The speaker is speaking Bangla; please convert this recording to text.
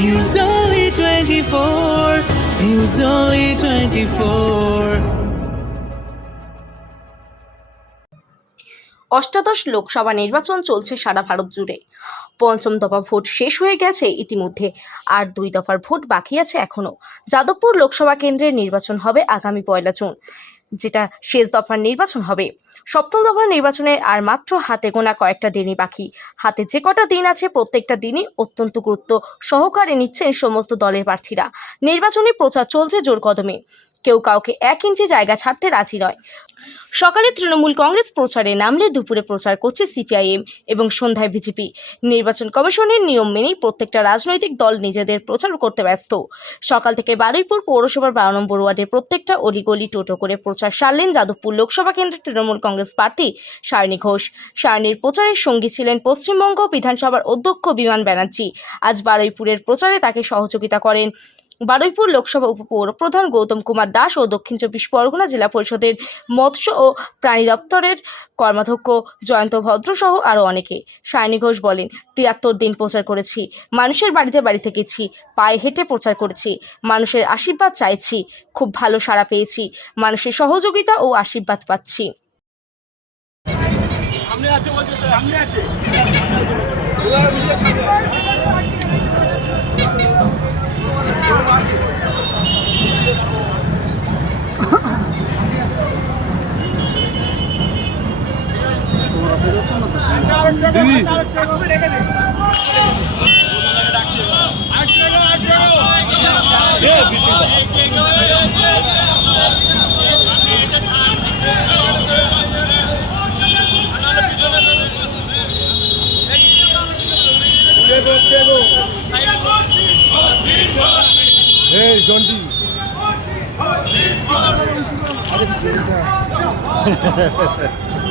News Only 24. News Only 24. অষ্টাদশ লোকসভা নির্বাচন চলছে সারা ভারত জুড়ে পঞ্চম দফা ভোট শেষ হয়ে গেছে ইতিমধ্যে, আর দুই দফার ভোট বাকি আছে এখনও যাদবপুর লোকসভা কেন্দ্রের নির্বাচন হবে আগামী পয়লা জুন, যেটা শেষ দফার নির্বাচন হবে সপ্তম দফার নির্বাচনে আর মাত্র হাতে গোনা কয়েকটা দিনই বাকি। হাতে যে কটা দিন আছে, প্রত্যেকটা দিনই অত্যন্ত গুরুত্ব সহকারে নিচ্ছেন সমস্ত দলের প্রার্থীরা। নির্বাচনী প্রচার চলছে জোর কদমে কেউ কাউকে এক ইঞ্চি জায়গা ছাড়তে রাজি নয়। সকালে তৃণমূল কংগ্রেস প্রচারে নামলে দুপুরে প্রচার করছে সিপিআইএম এবং সন্ধ্যায় বিজেপি। নির্বাচন কমিশনের নিয়ম মেনেই প্রত্যেকটা রাজনৈতিক দল নিজেদের প্রচার করতে ব্যস্ত। সকাল থেকে বারুইপুর পৌরসভার বারো নম্বর ওয়ার্ডের প্রত্যেকটা অলিগলি টোটো করে প্রচার সারলেন যাদবপুর লোকসভা কেন্দ্রের তৃণমূল কংগ্রেস প্রার্থী সারণী ঘোষ। সায়নীর প্রচারের সঙ্গী ছিলেন পশ্চিমবঙ্গ বিধানসভার অধ্যক্ষ বিমান ব্যানার্জি। আজ বারুইপুরের প্রচারে তাকে সহযোগিতা করেন বারুইপুর লোকসভা উপপৌর প্রধান গৌতম কুমার দাস ও দক্ষিণ চব্বিশ পরগনা জেলা পরিষদের মৎস্য ও প্রাণী দপ্তরের কর্মাধ্যক্ষ জয়ন্ত ভদ্র সহ আরও অনেকে। সায়নী ঘোষ বলেন, তিয়াত্তর দিন প্রচার করেছি, মানুষের বাড়িতে বাড়িতে গেছি পায়ে হেঁটে প্রচার করেছি, মানুষের আশীর্বাদ চাইছি, খুব ভালো সাড়া পেয়েছি, মানুষের সহযোগিতা ও আশীর্বাদ পাচ্ছি। দিদি। এই জন্টি।